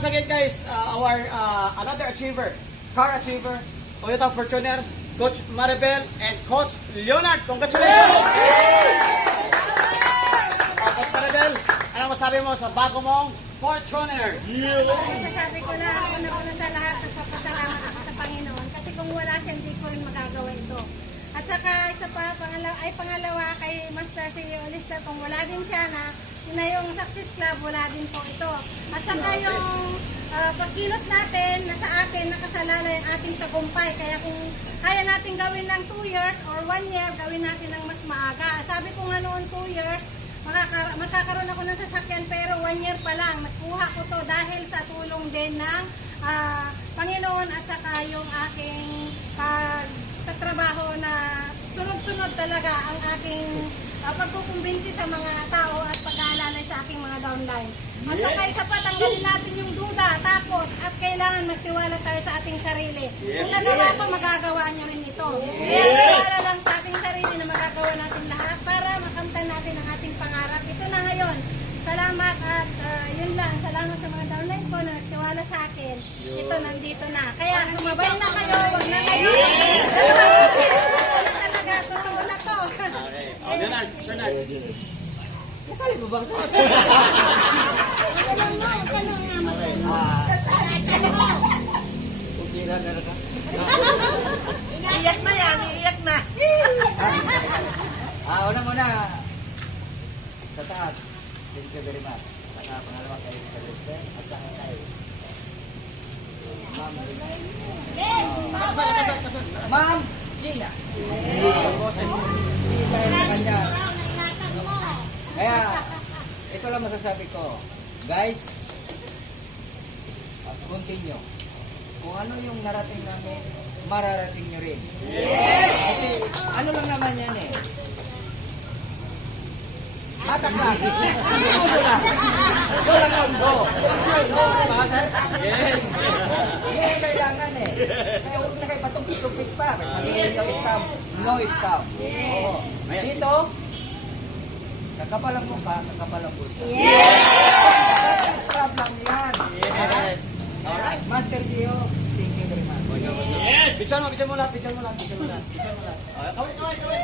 once again guys, our another achiever, car achiever, Toyota Fortuner, Coach Maribel and Coach Leonard. Congratulations! Coach Maribel, ano masabi mo sa bago mong Fortuner? Masasabi ko na, una sa lahat, nagpapasalamat ako sa Panginoon. Kasi kung wala siya, hindi ko rin magagawa ito. At saka, isa pa, pangalawa kay Master si Olister, kung wala din siya na yung Success Club, wala din po ito. At saka yung pagkilos natin, nasa atin, nakasalalay ang ating tagumpay. Kaya kung kaya natin gawin ng 2 years or 1 year, gawin natin ng mas maaga. Sabi ko nga noon 2 years, magkakaroon ako ng sasakyan pero 1 year pa lang. Nakuha ko to dahil sa tulong din ng Panginoon at saka yung aking sa trabaho na sunod-sunod talaga ang aking pagkukumbinsi sa mga tao at pag-aalalay sa aking mga downline. At saka isa pa, tanggalin natin yung duda, takot, at kailangan magtiwala tayo sa ating sarili. Kung nagawa ko, magagawa niyo rin ito. Tiwala lang sa ating sarili na magagawa natin lahat para makamtan natin ang ating pangarap. Ito na ngayon. Salamat at yun lang. Salamat sa mga downline ko na nagtiwala sa akin. Ito, nandito na. Kaya sumabay na kayo, wag na kayo. Talaga, totoo na to. Leonard, Sir Nard. Kasali mo ba? Iyak na yan, iyak na. Una-muna, sa taas, thank you very much. Saka pangalawa kay Mr. Lester, at saka kay Ma'am Gina. Boses mo. Dahil sa kanya. Kaya, ito lang masasabi ko. Guys, continue. Kung ano yung narating namin, mararating nyo rin. Kasi, ano lang naman yan eh. Hatak lang. Ito lang ang go. Yes! Hindi kailangan eh. Kaya huwag na kayo patong-tupik pa. Sabihin nyo scam. No scam. Oo. Dito, kakapalang mukha, kakapalang bulsa. Scam lang yan. Yes! Alright, Master Gio, thank you very much. Yes! Picture mo lang. Okay, kaway.